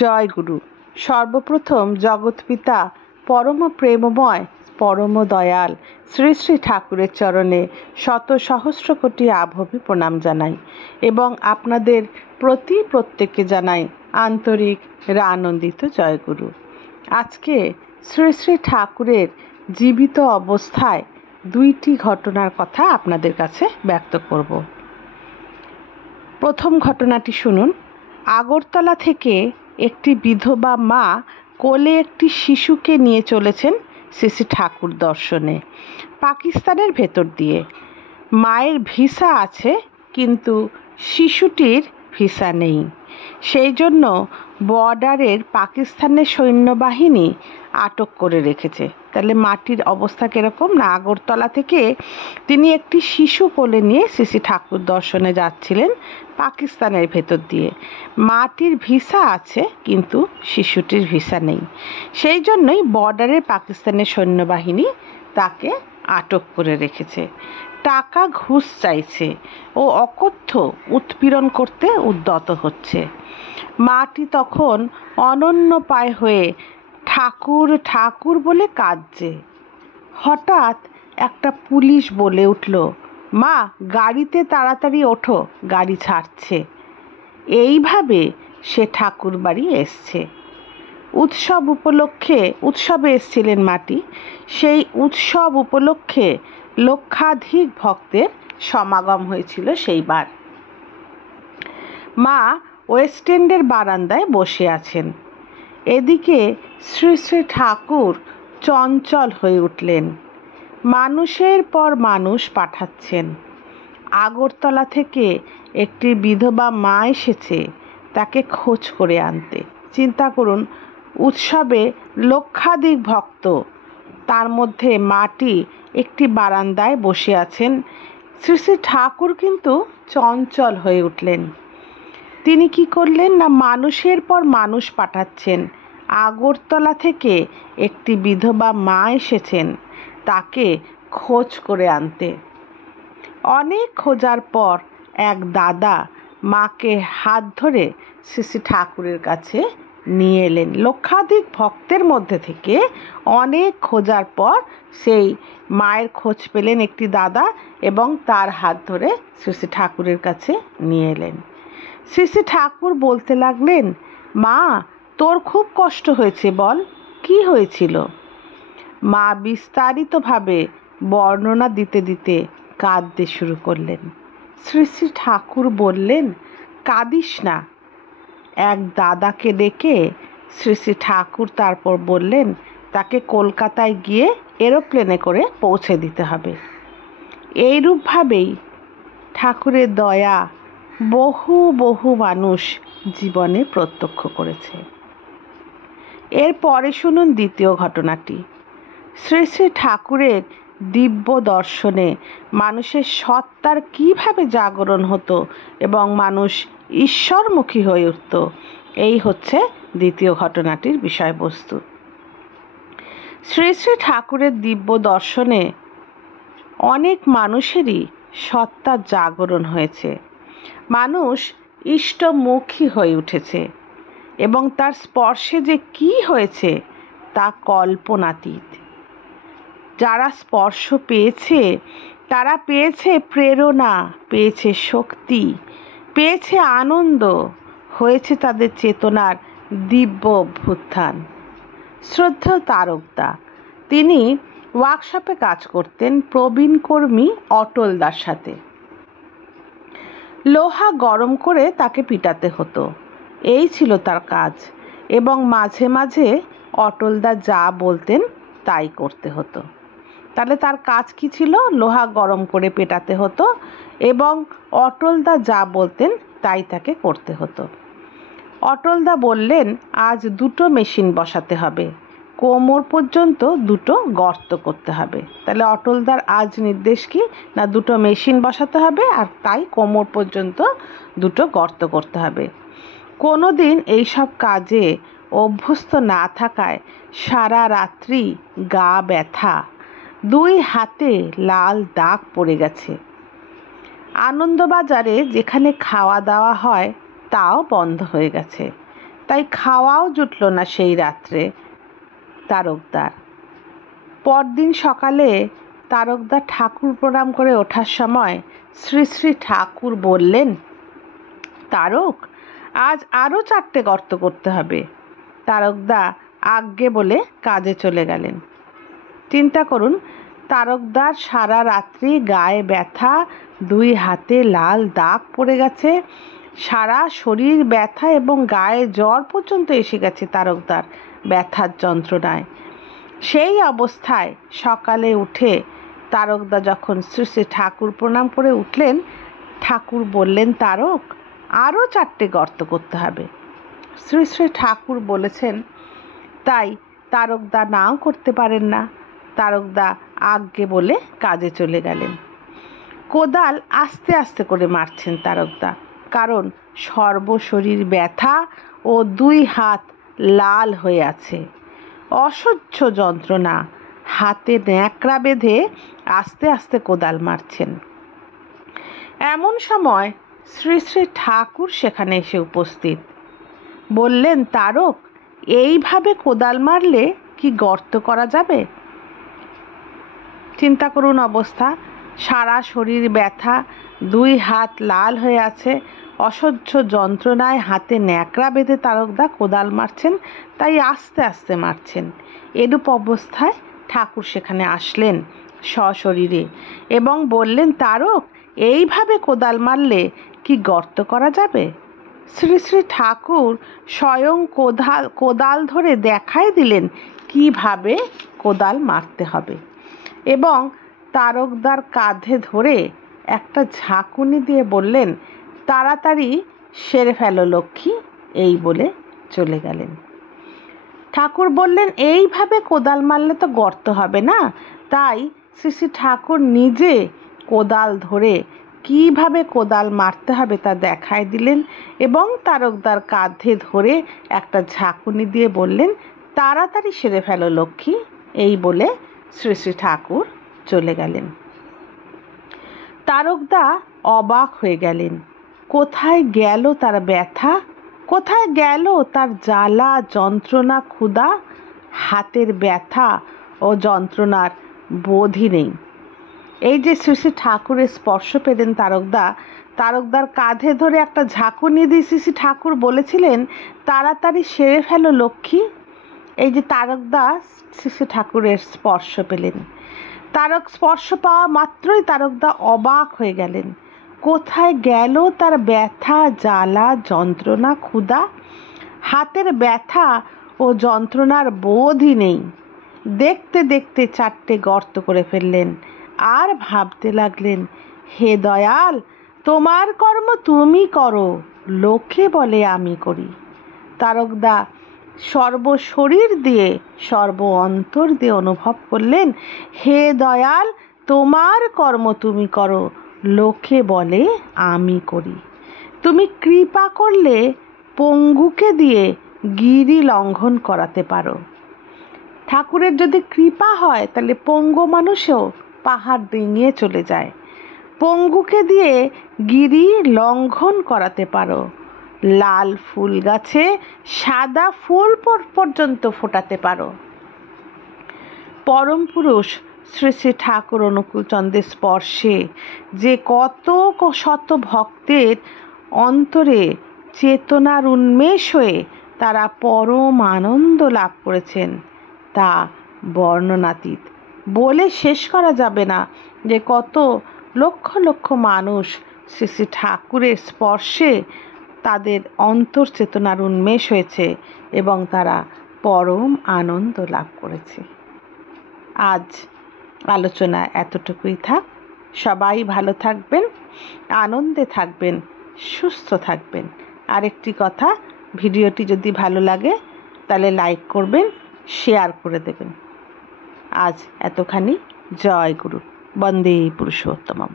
জয় গুরু। সর্বপ্রথম জগৎপিতা পরম প্রেমময় পরম দয়াল শ্রী শ্রী ঠাকুরের চরণে শত সহস্র কোটি আভবী প্রণাম জানাই এবং আপনাদের প্রত্যেককে জানাই আন্তরিক আনন্দিত জয়গুরু। আজকে শ্রী শ্রী ঠাকুরের জীবিত অবস্থায় দুইটি ঘটনার কথা আপনাদের কাছে ব্যক্ত করব। প্রথম ঘটনাটি শুনুন। আগরতলা থেকে একটি বিধবা মা কোলে একটি শিশুকে নিয়ে চলেছেন শ্রী শ্রী ঠাকুর দর্শনে পাকিস্তানের ভেতর দিয়ে। মায়ের ভিসা আছে কিন্তু শিশুটির ভিসা নেই। সেই জন্য বর্ডারের পাকিস্তানের সৈন্যবাহিনী আটক করে রেখেছে। তাহলে মাটির অবস্থা কীরকম না, আগরতলা থেকে তিনি একটি শিশু কোলে নিয়ে শ্রী শ্রী ঠাকুর দর্শনে যাচ্ছিলেন পাকিস্তানের ভেতর দিয়ে। মাটির ভিসা আছে কিন্তু শিশুটির ভিসা নেই। সেই জন্যই বর্ডারের পাকিস্তানের সৈন্যবাহিনী তাকে আটক করে রেখেছে। টাকা ঘুষ চাইছে ও অকথ্য উৎপীড়ন করতে উদ্যত হচ্ছে। মাটি তখন অনন্য পায় হয়ে ঠাকুর ঠাকুর বলে কাঁদছে। হঠাৎ একটা পুলিশ বলে উঠল, মা গাড়িতে তাড়াতাড়ি ওঠো, গাড়ি ছাড়ছে। এইভাবে সে ঠাকুর বাড়ি এসছে। উৎসবে এসছিলেন মাটি। সেই উৎসব উপলক্ষে লক্ষাধিক ভক্তের সমাগম হয়েছিল সেইবার। মা ওয়েস্ট এন্ডের বারান্দায় বসে আছেন। এদিকে শ্রী শ্রী ঠাকুর চঞ্চল হয়ে উঠলেন। মানুষের পর মানুষ পাঠাচ্ছেন। আগরতলা থেকে একটি বিধবা মা এসেছে তাকে খোঁজ করে আনতে। চিন্তা করুন, উৎসবে লক্ষাধিক ভক্ত, তার মধ্যে মাটি একটি বারান্দায় বসে আছেন। শ্রী শ্রী ঠাকুর কিন্তু চঞ্চল হয়ে উঠলেন। তিনি কি করলেন না, মানুষের পর মানুষ পাঠাচ্ছেন। আগরতলা থেকে একটি বিধবা মা এসেছেন তাকে খোঁজ করে আনতে। অনেক খোঁজার পর এক দাদা মাকে হাত ধরে শ্রী শ্রী ঠাকুরের কাছে নিয়ে এলেন। লক্ষাধিক ভক্তের মধ্যে থেকে অনেক খোঁজার পর সেই মায়ের খোঁজ পেলেন একটি দাদা এবং তার হাত ধরে শ্রী শ্রী ঠাকুরের কাছে নিয়ে এলেন। শ্রী শ্রী ঠাকুর বলতে লাগলেন, মা তোর খুব কষ্ট হয়েছে, বল কি হয়েছিল। মা বিস্তারিতভাবে বর্ণনা দিতে দিতে কাঁদতে শুরু করলেন। শ্রী শ্রী ঠাকুর বললেন, কাঁদিস না। এক দাদাকে ডেকে শ্রী শ্রী ঠাকুর তারপর বললেন তাকে কলকাতায় গিয়ে এরোপ্লেনে করে পৌঁছে দিতে হবে। এইরূপভাবেই ঠাকুরের দয়া বহু বহু মানুষ জীবনে প্রত্যক্ষ করেছে। এরপরে শুনুন দ্বিতীয় ঘটনাটি। শ্রী শ্রী ঠাকুরের দিব্য দর্শনে মানুষের সত্তার কিভাবে জাগরণ হতো এবং মানুষ ঈশ্বরমুখী হয়ে উঠত, এই হচ্ছে দ্বিতীয় ঘটনাটির বিষয়বস্তু। শ্রী শ্রী ঠাকুরের দিব্য দর্শনে অনেক মানুষেরই সত্তার জাগরণ হয়েছে। মানুষ ইষ্টমুখী হয়ে উঠেছে এবং তার স্পর্শে যে কি হয়েছে তা কল্পনাতীত। যারা স্পর্শ পেয়েছে তারা পেয়েছে প্রেরণা, পেয়েছে শক্তি, পেয়েছে আনন্দ, হয়েছে তাদের চেতনার দিব্য অভ্যুত্থান। শ্রদ্ধেয় তারকদা, তিনি ওয়ার্কশপে কাজ করতেন প্রবীণ কর্মী অটলদার সাথে। লোহা গরম করে তাকে পিটাতে হতো, এই ছিল তার কাজ। এবং মাঝে মাঝে অটলদা যা বলতেন তাই করতে হতো। তাহলে তার কাজ কি ছিল? লোহা গরম করে পেটাতে হতো এবং অটলদা যা বলতেন তাই তাকে করতে হতো। অটলদা বললেন, আজ 2টো মেশিন বসাতে হবে, কোমর পর্যন্ত 2টো গর্ত করতে হবে। তাহলে অটলদার আজ নির্দেশ কি না, 2টো মেশিন বসাতে হবে আর তাই কোমর পর্যন্ত 2টো গর্ত করতে হবে। কোনো দিন এইসব কাজে অভ্যস্ত না থাকায় সারা রাত্রি গা ব্যথা, 2 হাতে লাল দাগ পড়ে গেছে। আনন্দবাজারে যেখানে খাওয়া দাওয়া হয় তাও বন্ধ হয়ে গেছে। তাই খাওয়াও জুটল না সেই রাত্রে তারকদার। পরদিন সকালে তারকদা ঠাকুর প্রণাম করে ওঠার সময় শ্রী শ্রী ঠাকুর বললেন, তারক, আজ আরও 4টে গর্ত করতে হবে। তারকদা আজ্ঞে বলে কাজে চলে গেলেন। চিন্তা করুন, তারকদার সারা রাত্রি গায়ে ব্যথা, 2 হাতে লাল দাগ পড়ে গেছে, সারা শরীর ব্যথা এবং গায়ে জ্বর পর্যন্ত এসে গেছে তারকদার ব্যথার যন্ত্রণায়। সেই অবস্থায় সকালে উঠে তারকদা যখন শ্রী শ্রী ঠাকুর প্রণাম করে উঠলেন, ঠাকুর বললেন, তারক, আরও 4টে গর্ত করতে হবে। শ্রী শ্রী ঠাকুর বলেছেন, তাই তারকদা নাও করতে পারেন না। তারকদা আজ্ঞে বলে কাজে চলে গেলেন। কোদাল আস্তে আস্তে করে মারছেন তারকদা, কারণ সর্বশরীর ব্যথা ও 2 হাত লাল হয়ে আছে। অসহ্য যন্ত্রণা, হাতে ন্যাকড়া বেঁধে আস্তে আস্তে কোদাল মারছেন। এমন সময় শ্রী শ্রী ঠাকুর সেখানে এসে উপস্থিত। বললেন, তারক, এইভাবে কোদাল মারলে কি গর্ত করা যাবে? চিন্তা করুন অবস্থা, সারা শরীর ব্যথা, 2 হাত লাল হয়ে আছে, অসহ্য যন্ত্রণায় হাতে ন্যাকড়া বেঁধে তারকদা কোদাল মারছেন, তাই আস্তে আস্তে মারছেন। এরূপ অবস্থায় ঠাকুর সেখানে আসলেন সশরীরে এবং বললেন, তারক, এইভাবে কোদাল মারলে কি গর্ত করা যাবে? শ্রী শ্রী ঠাকুর স্বয়ং কোদাল ধরে দেখাই দিলেন কিভাবে কোদাল মারতে হবে এবং তারকদার কাঁধে ধরে একটা ঝাঁকুনি দিয়ে বললেন, তাড়াতাড়ি সেরে ফেলো লক্ষ্মী, এই বলে চলে গেলেন। ঠাকুর বললেন, এইভাবে কোদাল মারলে তো গর্ত হবে না। তাই শ্রী শ্রী ঠাকুর নিজে কোদাল ধরে কিভাবে কোদাল মারতে হবে তা দেখাই দিলেন এবং তারকদার কাঁধে ধরে একটা ঝাঁকুনি দিয়ে বললেন, তাড়াতাড়ি সেরে ফেলো লক্ষ্মী, এই বলে শ্রী শ্রী ঠাকুর চলে গেলেন। তারকদা অবাক হয়ে গেলেন। কোথায় গেল তার ব্যথা? কোথায় গেল তার জ্বালা, যন্ত্রণা, ক্ষুধা? হাতের ব্যথা ও যন্ত্রণার বোধই নেই। এই যে শ্রী শ্রী ঠাকুরের স্পর্শ পেলেন তারকদার কাঁধে ধরে একটা ঝাঁকুনি দিয়ে শ্রী শ্রী ঠাকুর বলেছিলেন, তাড়াতাড়ি সেরে ফেলো লক্ষ্মী। এই যে তারকদা শ্রী শ্রী ঠাকুরের স্পর্শ পেলেন, তারক স্পর্শ পাওয়া মাত্রই তারকদা অবাক হয়ে গেলেন। কোথায় গেল তার ব্যথা, জ্বালা, যন্ত্রণা, ক্ষুধা? হাতের ব্যথা ও যন্ত্রণার বোধই নেই। দেখতে দেখতে 4টে গর্ত করে ফেললেন আর ভাবতে লাগলেন, হে দয়াল, তোমার কর্ম তুমি করো, লোকে বলে আমি করি। তারকদা সর্বশরীর দিয়ে, সর্ব অন্তর দিয়ে অনুভব করলেন, হে দয়াল, তোমার কর্ম তুমি করো, লোকে বলে আমি করি। তুমি কৃপা করলে পঙ্গুকে দিয়ে গিরি লঙ্ঘন করাতে পারো। ঠাকুরের যদি কৃপা হয় তাহলে পঙ্গু মানুষও পাহাড় ডিঙিয়ে চলে যায়। পঙ্গুকে দিয়ে গিরি লঙ্ঘন করাতে পারো। লাল ফুল গাছে সাদা ফুল পর্যন্ত ফোটাতে পারো। পরম পুরুষ শ্রী শ্রী ঠাকুর অনুকূলচন্দ্রের স্পর্শে যে কত শত ভক্তের অন্তরে চেতনার উন্মেষ হয়ে তারা পরম আনন্দ লাভ করেছেন তা বর্ণনাতীত। বলে শেষ করা যাবে না যে কত লক্ষ লক্ষ মানুষ শ্রী শ্রী ঠাকুরের স্পর্শে তাদের অন্তর চেতনার উন্মেষ হয়েছে এবং তারা পরম আনন্দ লাভ করেছে। আজ আলোচনা এতটুকুই থাক। সবাই ভালো থাকবেন, আনন্দে থাকবেন, সুস্থ থাকবেন। আরেকটি কথা, ভিডিওটি যদি ভালো লাগে তাহলে লাইক করবেন, শেয়ার করে দেবেন। আজ এতখানি। জয় গুরু। বন্দে পুরুষোত্তমম।